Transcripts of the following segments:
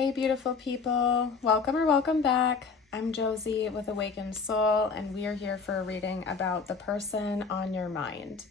Hey beautiful people, welcome or welcome back. I'm Josie with Awakened Soul, and we are here for a reading about the person on your mind.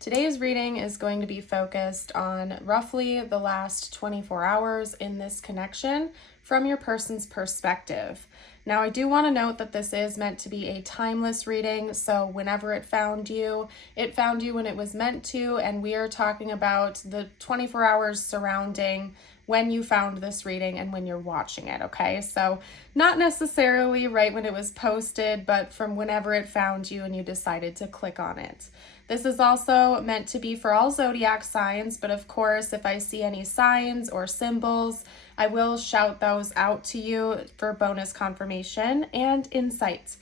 Today's reading is going to be focused on roughly the last 24 hours in this connection from your person's perspective. Now, I do want to note that this is meant to be a timeless reading, so whenever it found you when it was meant to, and we are talking about the 24 hours surrounding when you found this reading and when you're watching it, okay? So not necessarily right when it was posted, but from whenever it found you and you decided to click on it. This is also meant to be for all zodiac signs, but of course, if I see any signs or symbols, I will shout those out to you for bonus confirmation and insights.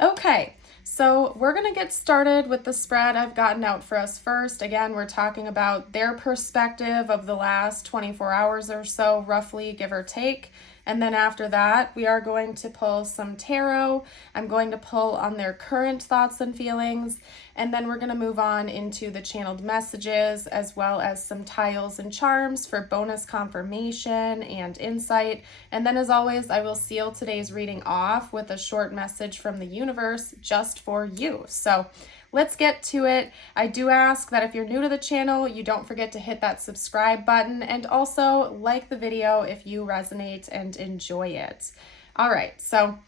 Okay, so we're going to get started with the spread I've gotten out for us first. Again, we're talking about their perspective of the last 24 hours or so, roughly, give or take. And then after that, we are going to pull some tarot. I'm going to pull on their current thoughts and feelings. And then we're going to move on into the channeled messages, as well as some tiles and charms for bonus confirmation and insight. And then as always, I will seal today's reading off with a short message from the universe just for you. So let's get to it. I do ask that if you're new to the channel, you don't forget to hit that subscribe button and also like the video if you resonate and enjoy it. All right, so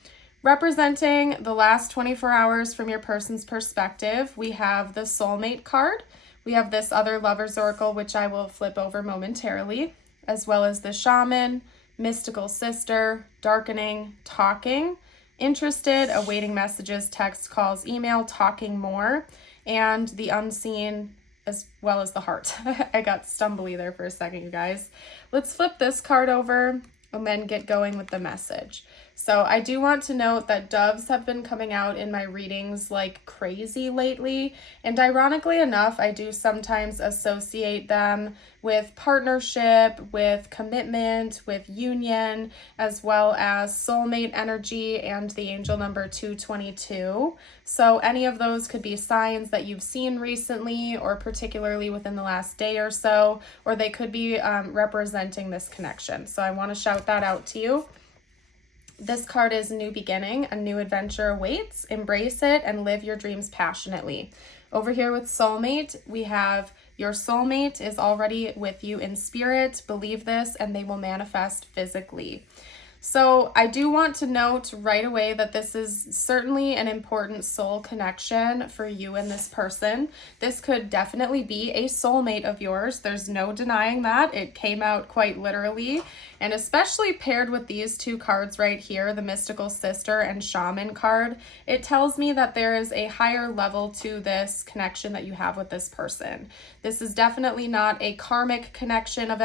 representing the last 24 hours from your person's perspective, we have the soulmate card. We have this other lover's oracle, which I will flip over momentarily, as well as the shaman, mystical sister, darkening, talking, interested, awaiting messages, text, calls, email, talking more, and the unseen, as well as the heart. I got stumbly there for a second, you guys. Let's flip this card over and then get going with the message. So I do want to note that doves have been coming out in my readings like crazy lately, and ironically enough, I do sometimes associate them with partnership, with commitment, with union, as well as soulmate energy and the angel number 222. So any of those could be signs that you've seen recently or particularly within the last day or so, or they could be representing this connection. So I want to shout that out to you. This card is New Beginning, a new adventure awaits. Embrace it and live your dreams passionately. Over here with soulmate, we have your soulmate is already with you in spirit. Believe this and they will manifest physically. So I do want to note right away that this is certainly an important soul connection for you and this person. This could definitely be a soulmate of yours. There's no denying that. It came out quite literally. And especially paired with these two cards right here, the mystical sister and shaman card, it tells me that there is a higher level to this connection that you have with this person. This is definitely not a karmic connection of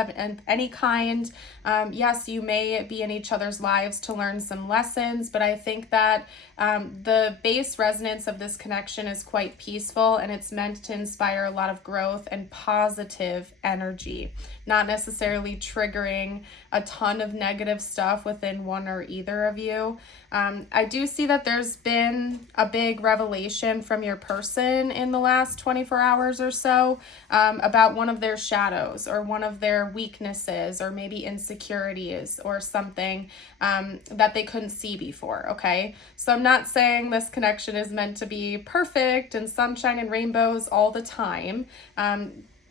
any kind. Yes, you may be in each other's lives to learn some lessons, but I think that the base resonance of this connection is quite peaceful, and it's meant to inspire a lot of growth and positive energy, not necessarily triggering a ton of negative stuff within one or either of you. I do see that there's been a big revelation from your person in the last 24 hours or so about one of their shadows or one of their weaknesses or maybe insecurities or something that they couldn't see before, okay? So I'm not saying this connection is meant to be perfect and sunshine and rainbows all the time.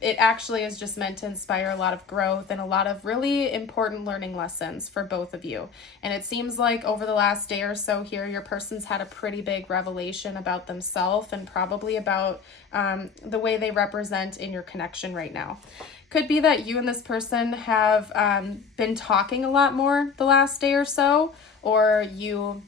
It actually is just meant to inspire a lot of growth and a lot of really important learning lessons for both of you. And it seems like over the last day or so here, your person's had a pretty big revelation about themselves and probably about the way they represent in your connection right now. Could be that you and this person have been talking a lot more the last day or so, or you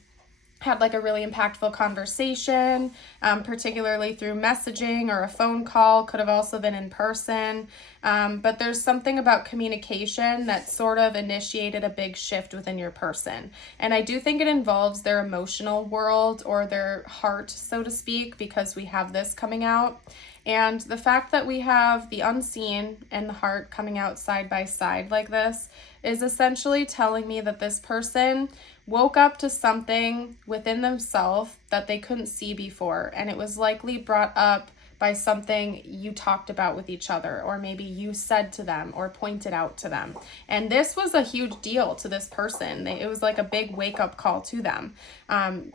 had like a really impactful conversation, particularly through messaging or a phone call, could have also been in person. But there's something about communication that sort of initiated a big shift within your person. And I do think it involves their emotional world or their heart, so to speak, because we have this coming out. And the fact that we have the unseen and the heart coming out side by side like this is essentially telling me that this person woke up to something within themselves that they couldn't see before. And it was likely brought up by something you talked about with each other, or maybe you said to them or pointed out to them. And this was a huge deal to this person. It was like a big wake-up call to them.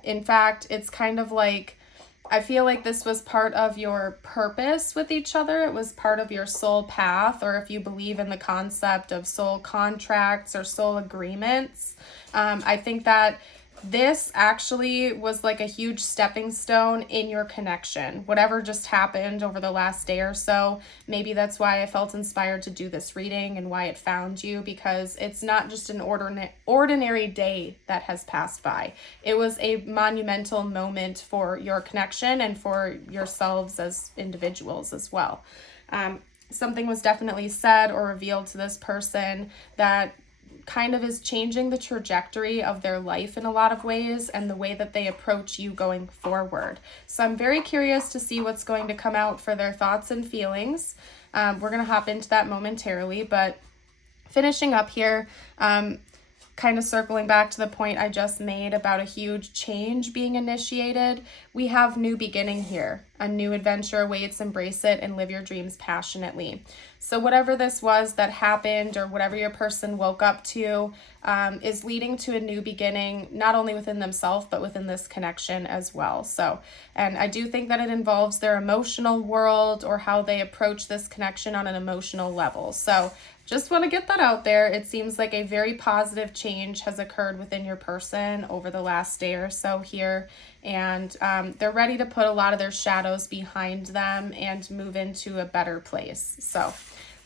In fact, it's kind of like, I feel like this was part of your purpose with each other. It was part of your soul path, or if you believe in the concept of soul contracts or soul agreements, I think that this actually was like a huge stepping stone in your connection. Whatever just happened over the last day or so, maybe that's why I felt inspired to do this reading and why it found you, because it's not just an ordinary day that has passed by. It was a monumental moment for your connection and for yourselves as individuals as well. Something was definitely said or revealed to this person that kind of is changing the trajectory of their life in a lot of ways and the way that they approach you going forward. So I'm very curious to see what's going to come out for their thoughts and feelings. We're going to hop into that momentarily, but finishing up here, kind of circling back to the point I just made about a huge change being initiated, we have new beginning here. A new adventure awaits. Embrace it and live your dreams passionately. So whatever this was that happened, or whatever your person woke up to, is leading to a new beginning, not only within themselves, but within this connection as well. So, and I do think that it involves their emotional world, or how they approach this connection on an emotional level. So just want to get that out there. It seems like a very positive change has occurred within your person over the last day or so here. And they're ready to put a lot of their shadows behind them and move into a better place. So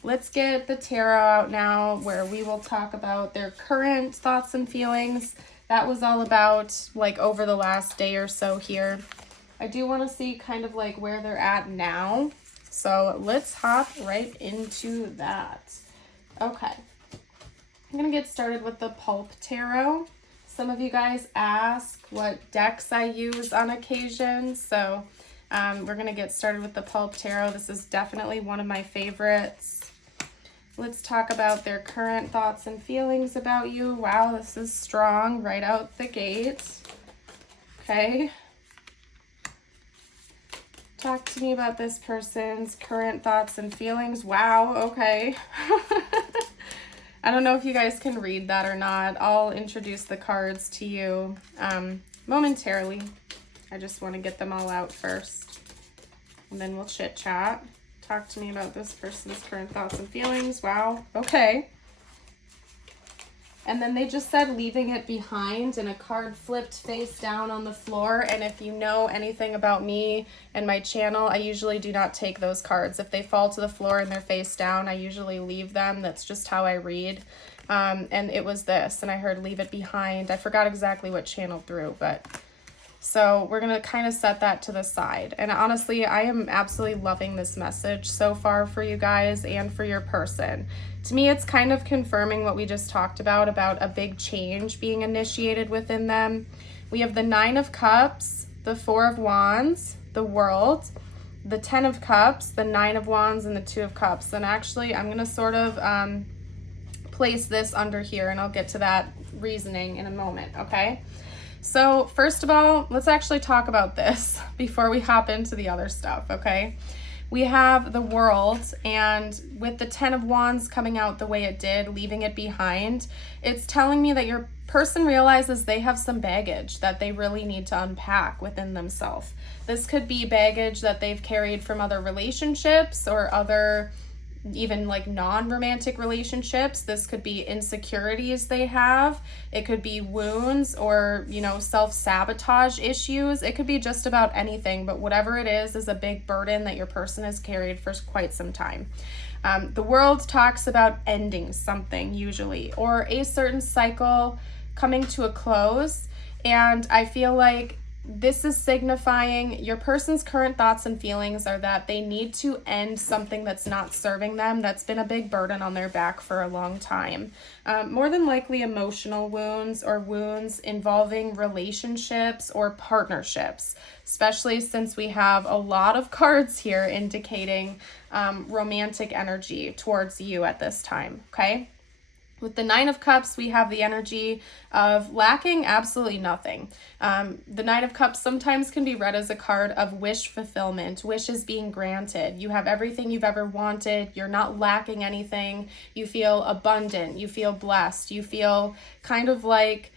let's get the tarot out now, where we will talk about their current thoughts and feelings. That was all about like over the last day or so here. I do want to see kind of like where they're at now. So let's hop right into that. Okay, I'm going to get started with the Pulp Tarot. Some of you guys ask what decks I use on occasion, so we're going to get started with the Pulp Tarot. This is definitely one of my favorites. Let's talk about their current thoughts and feelings about you. Wow, this is strong right out the gate. Okay. Talk to me about this person's current thoughts and feelings. Wow, okay. I don't know if you guys can read that or not. I'll introduce the cards to you momentarily. I just want to get them all out first, and then we'll chit chat. Talk to me about this person's current thoughts and feelings. Wow, okay. And then they just said leaving it behind, and a card flipped face down on the floor. And if you know anything about me and my channel, I usually do not take those cards. If they fall to the floor and they're face down, I usually leave them. That's just how I read. And it was this, and I heard leave it behind. I forgot exactly what channel through, but so we're going to kind of set that to the side. And honestly, I am absolutely loving this message so far for you guys and for your person. To me, it's kind of confirming what we just talked about a big change being initiated within them. We have the Nine of Cups, the Four of Wands, the World, the Ten of Cups, the Nine of Wands, and the Two of Cups. And actually, I'm going to sort of place this under here, and I'll get to that reasoning in a moment, okay? So first of all, let's actually talk about this before we hop into the other stuff, okay? We have the World, and with the Ten of Wands coming out the way it did, leaving it behind, it's telling me that your person realizes they have some baggage that they really need to unpack within themselves. This could be baggage that they've carried from other relationships or other even like non-romantic relationships. This could be insecurities they have. It could be wounds or, you know, self-sabotage issues. It could be just about anything, but whatever it is a big burden that your person has carried for quite some time. The World talks about ending something usually, or a certain cycle coming to a close. And I feel like this is signifying your person's current thoughts and feelings are that they need to end something that's not serving them, that's been a big burden on their back for a long time. More than likely emotional wounds or wounds involving relationships or partnerships, especially since we have a lot of cards here indicating romantic energy towards you at this time, okay? With the Nine of Cups, we have the energy of lacking absolutely nothing. The Nine of Cups sometimes can be read as a card of wish fulfillment, wishes being granted. You have everything you've ever wanted. You're not lacking anything. You feel abundant. You feel blessed. You feel kind of like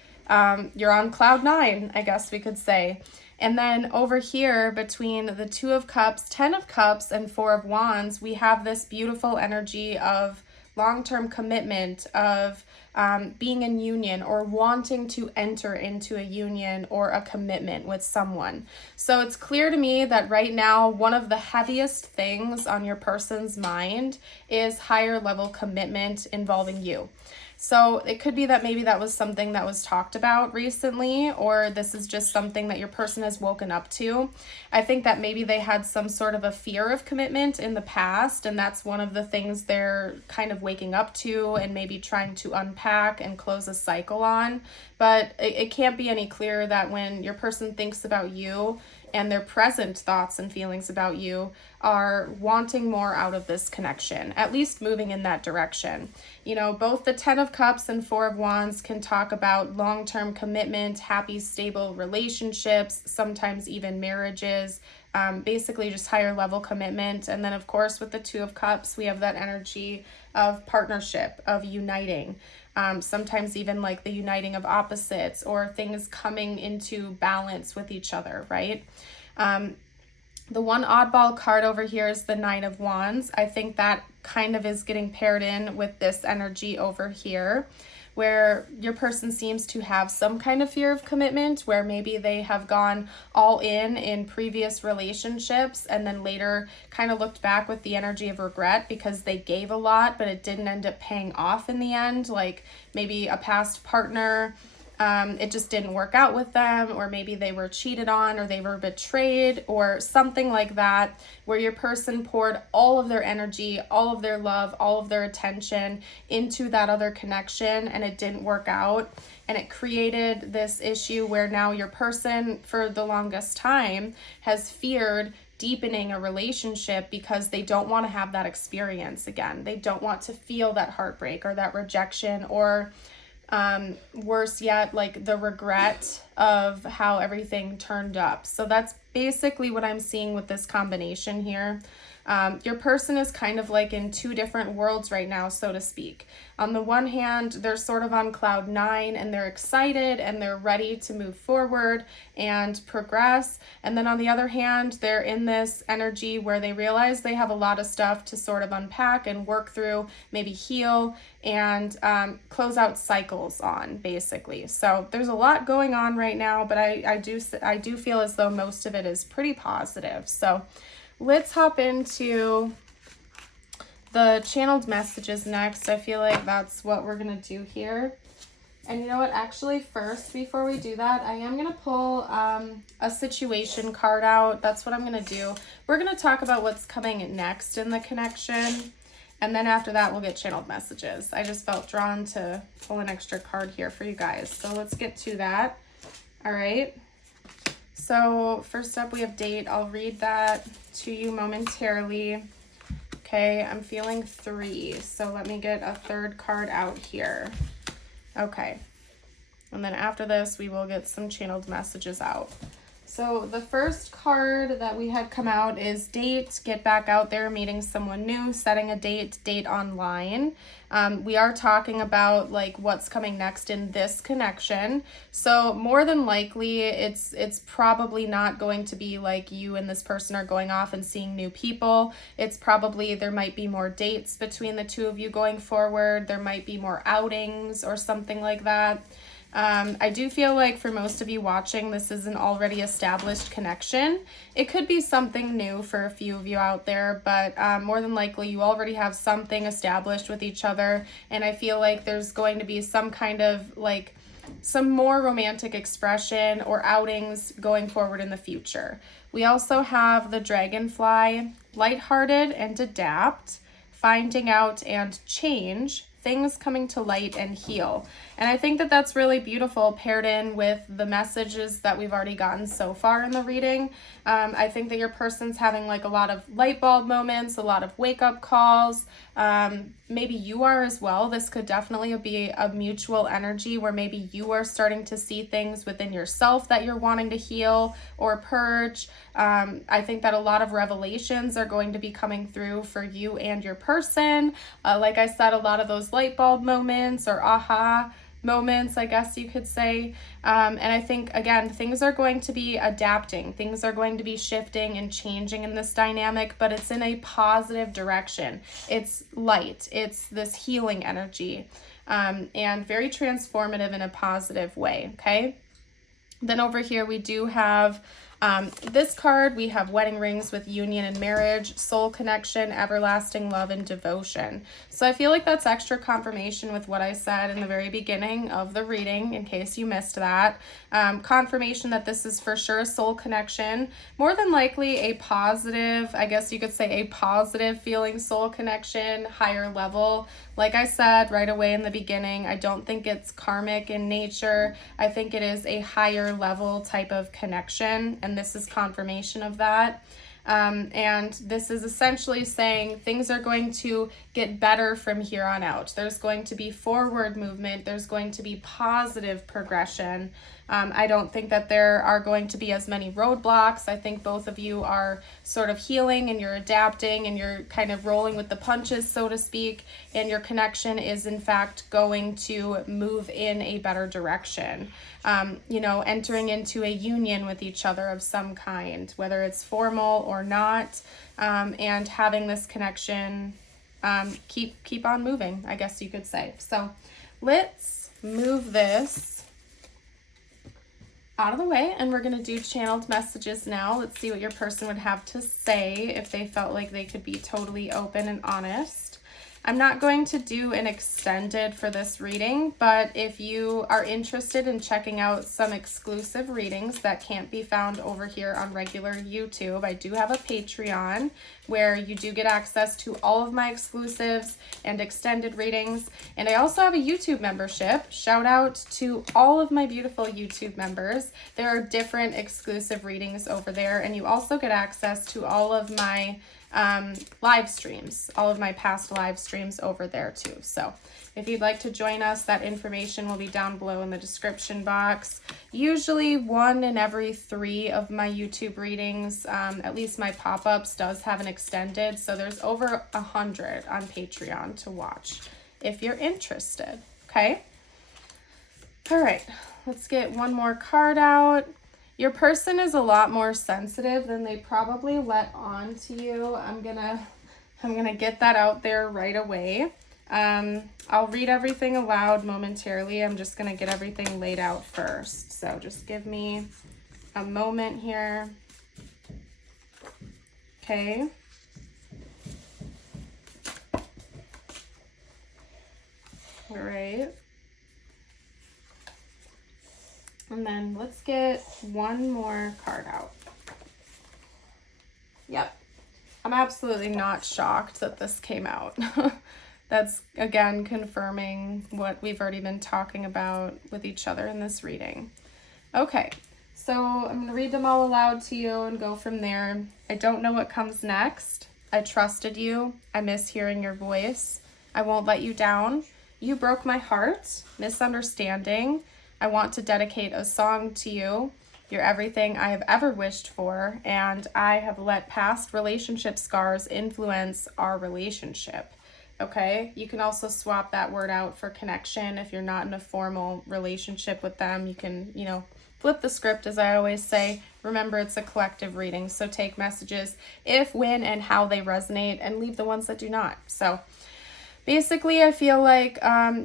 you're on cloud nine, I guess we could say. And then over here between the Two of Cups, Ten of Cups, and Four of Wands, we have this beautiful energy of long-term commitment, of being in union or wanting to enter into a union or a commitment with someone. So it's clear to me that right now, one of the heaviest things on your person's mind is higher level commitment involving you. So it could be that maybe that was something that was talked about recently, or this is just something that your person has woken up to. I think that maybe they had some sort of a fear of commitment in the past, and that's one of the things they're kind of waking up to and maybe trying to unpack and close a cycle on. But it can't be any clearer that when your person thinks about you and their present thoughts and feelings about you are wanting more out of this connection, at least moving in that direction. You know, both the Ten of Cups and Four of Wands can talk about long-term commitment, happy, stable relationships, sometimes even marriages, basically just higher level commitment. And then of course with the Two of Cups, we have that energy of partnership, of uniting. Sometimes even like the uniting of opposites or things coming into balance with each other, right? The one oddball card over here is the Nine of Wands. I think that kind of is getting paired in with this energy over here, where your person seems to have some kind of fear of commitment, where maybe they have gone all in previous relationships and then later kind of looked back with the energy of regret because they gave a lot, but it didn't end up paying off in the end. Like maybe a past partner, it just didn't work out with them, or maybe they were cheated on or they were betrayed or something like that, where your person poured all of their energy, all of their love, all of their attention into that other connection and it didn't work out. And it created this issue where now your person for the longest time has feared deepening a relationship because they don't want to have that experience again. They don't want to feel that heartbreak or that rejection, or worse yet, like the regret of how everything turned up. So that's basically what I'm seeing with this combination here. Your person is kind of like in two different worlds right now, so to speak. On the one hand, they're sort of on cloud nine and they're excited and they're ready to move forward and progress. And then on the other hand, they're in this energy where they realize they have a lot of stuff to sort of unpack and work through, maybe heal and close out cycles on, basically. So there's a lot going on right now, but I do feel as though most of it is pretty positive. So let's hop into the channeled messages next. I feel like that's what we're going to do here. And you know what? Actually, first, before we do that, I am going to pull a situation card out. That's what I'm going to do. We're going to talk about what's coming next in the connection. And then after that, we'll get channeled messages. I just felt drawn to pull an extra card here for you guys. So let's get to that. All right. So first up, we have date. I'll read that to you momentarily. Okay, I'm feeling 3. So let me get a third card out here. Okay. And then after this, we will get some channeled messages out. So the first card that we had come out is date, get back out there, meeting someone new, setting a date online. We are talking about like what's coming next in this connection. So more than likely, it's probably not going to be like you and this person are going off and seeing new people. It's probably, there might be more dates between the two of you going forward. There might be more outings or something like that. I do feel like for most of you watching, this is an already established connection. It could be something new for a few of you out there, but more than likely you already have something established with each other. And I feel like there's going to be some kind of like some more romantic expression or outings going forward in the future. We also have the dragonfly, lighthearted and adapt, finding out and change, things coming to light and heal. And I think that that's really beautiful paired in with the messages that we've already gotten so far in the reading. I think that your person's having like a lot of light bulb moments, a lot of wake up calls. Maybe you are as well. This could definitely be a mutual energy where maybe you are starting to see things within yourself that you're wanting to heal or purge. I think that a lot of revelations are going to be coming through for you and your person. Like I said, a lot of those light bulb moments or aha moments, I guess you could say. And I think, again, things are going to be adapting. Things are going to be shifting and changing in this dynamic, but it's in a positive direction. It's light. It's this healing energy, and very transformative in a positive way, okay? Then over here we do have this card. We have wedding rings with union and marriage, soul connection, everlasting love, and devotion. So I feel like that's extra confirmation with what I said in the very beginning of the reading, in case you missed that. Confirmation that this is for sure a soul connection, more than likely a positive, I guess you could say a positive feeling soul connection, higher level. Like I said right away in the beginning, I don't think it's karmic in nature. I think it is a higher level type of connection, and this is confirmation of that. And this is essentially saying things are going to get better from here on out. There's going to be forward movement. There's going to be positive progression. I don't think that there are going to be as many roadblocks. I think both of you are sort of healing and you're adapting and you're kind of rolling with the punches, so to speak, and your connection is in fact going to move in a better direction. Entering into a union with each other of some kind, whether it's formal or not, and having this connection keep on moving, I guess you could say. So let's move this out of the way, and we're going to do channeled messages now. Let's see what your person would have to say if they felt like they could be totally open and honest. I'm not going to do an extended for this reading, but if you are interested in checking out some exclusive readings that can't be found over here on regular YouTube, I do have a Patreon where you do get access to all of my exclusives and extended readings. And I also have a YouTube membership. Shout out to all of my beautiful YouTube members. There are different exclusive readings over there, and you also get access to all of my live streams, all of my past live streams over there too. So if you'd like to join us, that information will be down below in the description box. Usually 1 in every 3 of my YouTube readings, at least my pop-ups, does have an extended. So there's over 100 on Patreon to watch if you're interested. Okay. All right, let's get one more card out. Your person is a lot more sensitive than they probably let on to you. I'm gonna get that out there right away. I'll read everything aloud momentarily. I'm just gonna get everything laid out first. So just give me a moment here. Okay. All right. And then let's get one more card out. Yep. I'm absolutely not shocked that this came out. That's, again, confirming what we've already been talking about with each other in this reading. Okay, so I'm going to read them all aloud to you and go from there. I don't know what comes next. I trusted you. I miss hearing your voice. I won't let you down. You broke my heart. Misunderstanding. I want to dedicate a song to you. You're everything I have ever wished for, and I have let past relationship scars influence our relationship. Okay, you can also swap that word out for connection. If you're not in a formal relationship with them, you can, flip the script, as I always say. Remember, it's a collective reading, so take messages if, when, and how they resonate, and leave the ones that do not. So basically, I feel like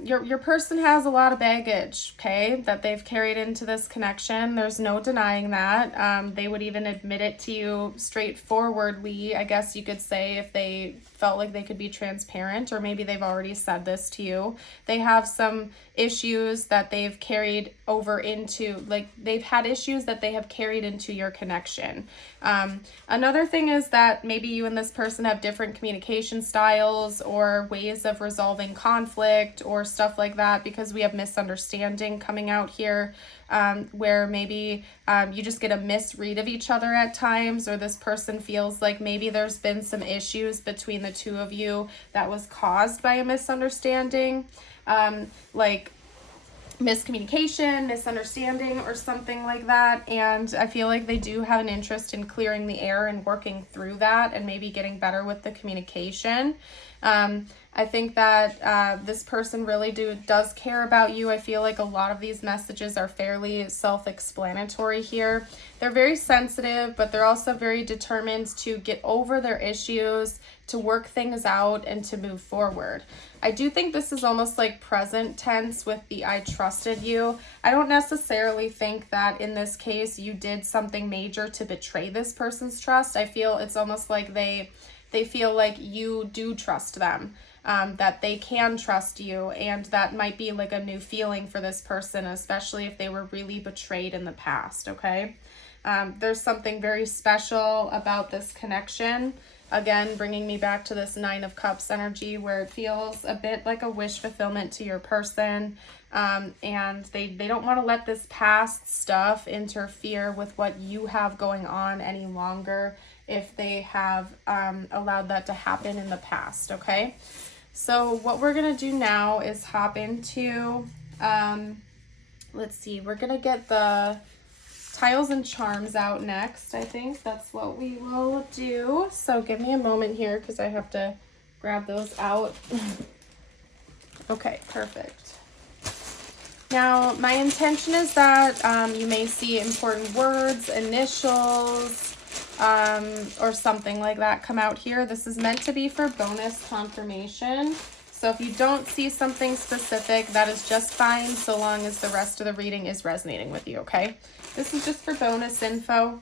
your person has a lot of baggage, okay, that they've carried into this connection. There's no denying that. They would even admit it to you straightforwardly, I guess you could say, if they felt like they could be transparent, or maybe they've already said this to you. They have some issues that they've carried over into, like they've had issues that they have carried into your connection. Another thing is that maybe you and this person have different communication styles or ways of resolving conflict or stuff like that, because we have misunderstanding coming out here, where maybe you just get a misread of each other at times, or this person feels like maybe there's been some issues between the two of you that was caused by a misunderstanding, like miscommunication, misunderstanding, or something like that. And I feel like they do have an interest in clearing the air and working through that and maybe getting better with the communication. I think that this person really does care about you. I feel like a lot of these messages are fairly self-explanatory here. They're very sensitive, but they're also very determined to get over their issues, to work things out, and to move forward. I do think this is almost like present tense with the I trusted you. I don't necessarily think that in this case you did something major to betray this person's trust. I feel it's almost like they feel like you do trust them, that they can trust you, and that might be like a new feeling for this person, especially if they were really betrayed in the past, okay? There's something very special about this connection. Again, bringing me back to this 9 of Cups energy, where it feels a bit like a wish fulfillment to your person. And they don't want to let this past stuff interfere with what you have going on any longer if they have allowed that to happen in the past, okay? So what we're going to do now is hop into, let's see, we're going to get the tiles and charms out next. I think that's what we will do. So give me a moment here because I have to grab those out. Okay, perfect. Now, my intention is that you may see important words, initials, or something like that come out here. This is meant to be for bonus confirmation. So if you don't see something specific, that is just fine, so long as the rest of the reading is resonating with you, okay? This is just for bonus info.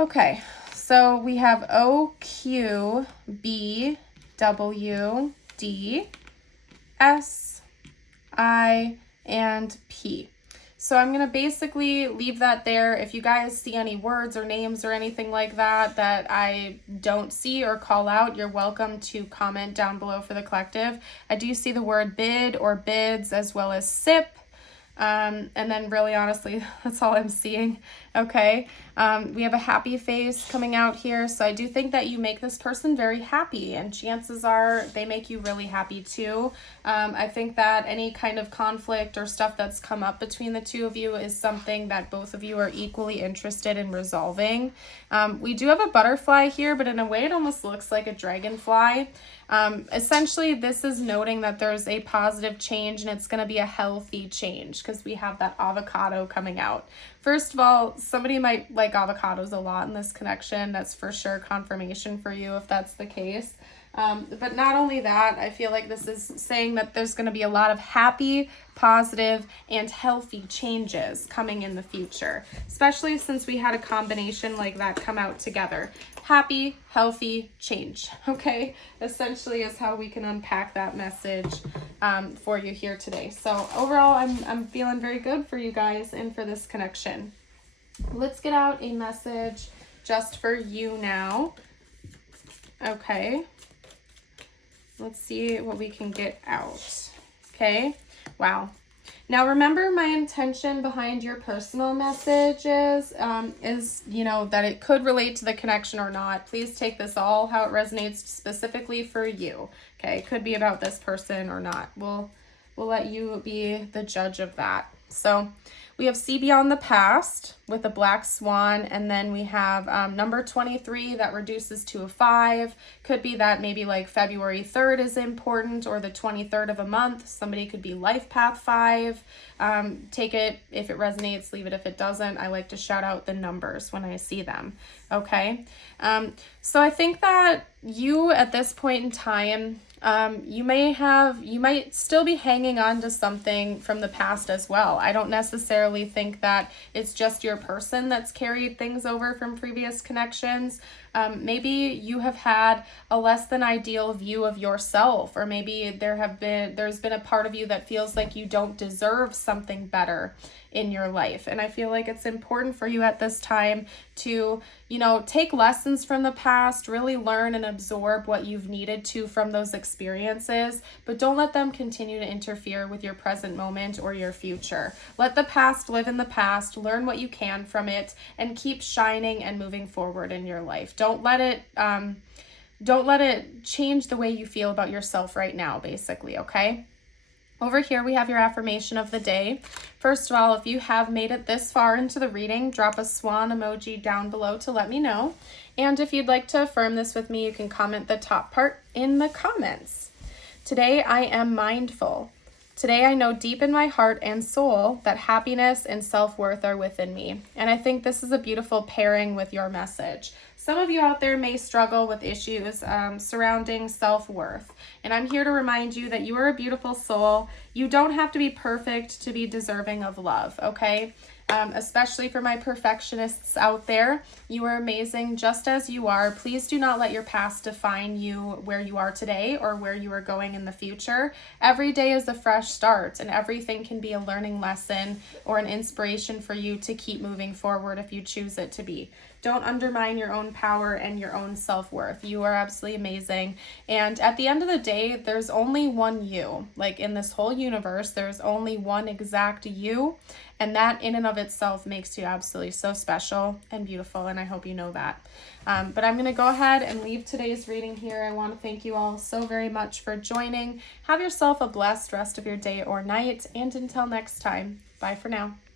Okay, so we have O, Q, B, W, D, S, I, and P. So I'm going to basically leave that there. If you guys see any words or names or anything like that that I don't see or call out, you're welcome to comment down below for the collective. I do see the word bid or bids, as well as sip. And then really honestly, that's all I'm seeing. Okay. We have a happy face coming out here. So I do think that you make this person very happy, and chances are they make you really happy too. I think that any kind of conflict or stuff that's come up between the two of you is something that both of you are equally interested in resolving. We do have a butterfly here, but in a way it almost looks like a dragonfly. Essentially, this is noting that there's a positive change, and it's going to be a healthy change because we have that avocado coming out. First of all, somebody might like avocados a lot in this connection. That's for sure confirmation for you if that's the case. But not only that, I feel like this is saying that there's going to be a lot of happy, positive, and healthy changes coming in the future, especially since we had a combination like that come out together. Happy, healthy change, okay? Essentially is how we can unpack that message for you here today. So overall, I'm feeling very good for you guys and for this connection. Let's get out a message just for you now. Okay. Let's see what we can get out. Okay. Wow. Now remember, my intention behind your personal messages is, that it could relate to the connection or not. Please take this all how it resonates specifically for you. Okay. It could be about this person or not. We'll let you be the judge of that. So we have see beyond the past with a black swan, and then we have number 23 that reduces to a 5. Could be that maybe like February 3rd is important, or the 23rd of a month. Somebody could be life path 5. Take it if it resonates, leave it if it doesn't. I like to shout out the numbers when I see them. Okay. So I think that you at this point in time, You might still be hanging on to something from the past as well. I don't necessarily think that it's just your person that's carried things over from previous connections. Maybe you have had a less than ideal view of yourself, or maybe there's been a part of you that feels like you don't deserve something better in your life. And I feel like it's important for you at this time to, take lessons from the past, really learn and absorb what you've needed to from those experiences, but don't let them continue to interfere with your present moment or your future. Let the past live in the past, learn what you can from it, and keep shining and moving forward in your life. Don't let it change the way you feel about yourself right now, basically, okay? Over here, we have your affirmation of the day. First of all, if you have made it this far into the reading, drop a swan emoji down below to let me know. And if you'd like to affirm this with me, you can comment the top part in the comments. Today, I am mindful. Today, I know deep in my heart and soul that happiness and self-worth are within me. And I think this is a beautiful pairing with your message. Some of you out there may struggle with issues surrounding self-worth. And I'm here to remind you that you are a beautiful soul. You don't have to be perfect to be deserving of love, okay? Especially for my perfectionists out there, you are amazing just as you are. Please do not let your past define you where you are today or where you are going in the future. Every day is a fresh start, and everything can be a learning lesson or an inspiration for you to keep moving forward if you choose it to be. Don't undermine your own power and your own self-worth. You are absolutely amazing. And at the end of the day, there's only one you. Like in this whole universe, there's only one exact you. And that in and of itself makes you absolutely so special and beautiful. And I hope you know that. But I'm going to go ahead and leave today's reading here. I want to thank you all so very much for joining. Have yourself a blessed rest of your day or night. And until next time, bye for now.